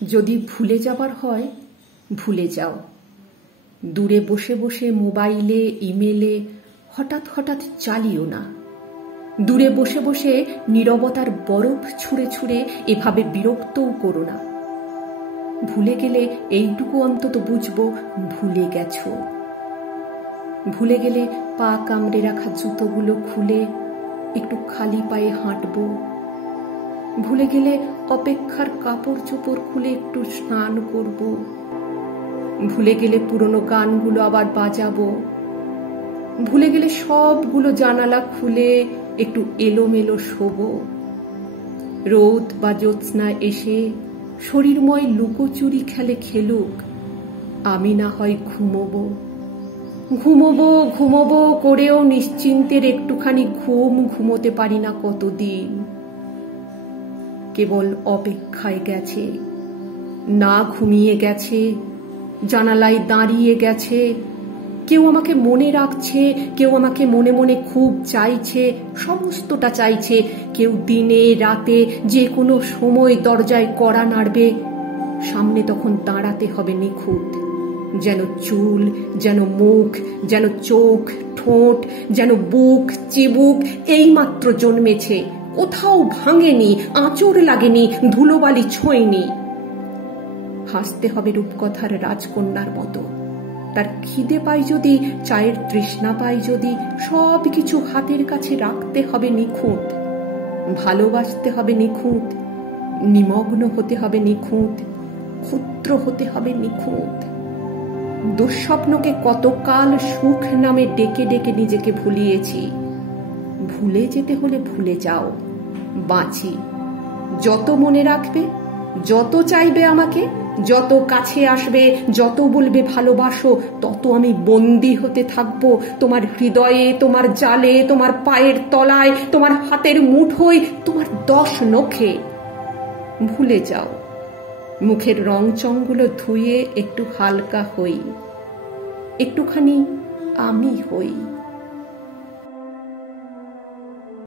যদি ভুলে যাবার হয় ভুলে যাও। দূরে বসে বসে মোবাইলে ইমেলে হঠাৎ হঠাৎ চালিও না। দূরে বসে বসে নীরবতার বরফ ছুঁড়ে ছুঁড়ে এভাবে বিরক্তও করো না। ভুলে গেলে এইটুকু অন্তত বুঝবো ভুলে গেছো। ভুলে গেলে পা কামড়ে রাখা জুতোগুলো খুলে একটু খালি পায়ে হাঁটবো। ভুলে গেলে অপেক্ষার কাপড় চোপড় খুলে একটু স্নান করব। ভুলে গেলে পুরনো গানগুলো আবার বাজাবো। ভুলে গেলে সবগুলো জানালা খুলে একটু এলোমেলো শোবো। রোদ বা জ্যোৎস্না এসে শরীরময় লুকোচুরি খেলুক, আমি না হয় ঘুমোবো। ঘুমোবো ঘুমোবো করেও নিশ্চিন্তের একটুখানি ঘুমোতে পারি না কতদিন। কেবল অপেক্ষায় গেছে, না ঘুমিয়ে গেছে, জানালায় দাঁড়িয়ে গেছে। কেউ আমাকে মনে রাখছে, কেউ আমাকে মনে মনে খুব চাইছে, সমস্তটা চাইছে। কেউ দিনে রাতে যে কোনো সময় দরজায় কড়া নাড়বে, সামনে তখন দাঁড়াতে হবে নিখুঁত। যেন চুল, যেন মুখ, যেন চোখ, ঠোঁট, যেন বুক চিবুক এইমাত্র জন্মেছে, কোথাও ভাঙেনি, আঁচড় লাগেনি, ধুলোবালি ছোঁয়নি। হাসতে হবে রূপকথার রাজকন্যার মতো। তার খিদে পাই যদি, চায়ের তৃষ্ণা পাই যদি, সব কিছু হাতের কাছে রাখতে হবে নিখুঁত। ভালোবাসতে হবে নিখুঁত, নিমগ্ন হতে হবে নিখুঁত, ক্ষুদ্র হতে হবে নিখুঁত। দুঃস্বপ্নকে কতকাল সুখ নামে ডেকে ডেকে নিজেকে ভুলিয়েছি। ভুলে যেতে হলে ভুলে যাও, বাঁচি। যত মনে রাখবে, যত চাইবে আমাকে, যত কাছে আসবে, যত বলবে ভালোবাসো, তত আমি বন্দী হতে থাকবো তোমার হৃদয়ে, তোমার জালে, তোমার পায়ের তলায়, তোমার হাতের মুঠোয়, তোমার 10 নখে। ভুলে যাও। মুখের রং চংগুলো ধুয়ে একটু হালকা হই, একটুখানি আমি হই।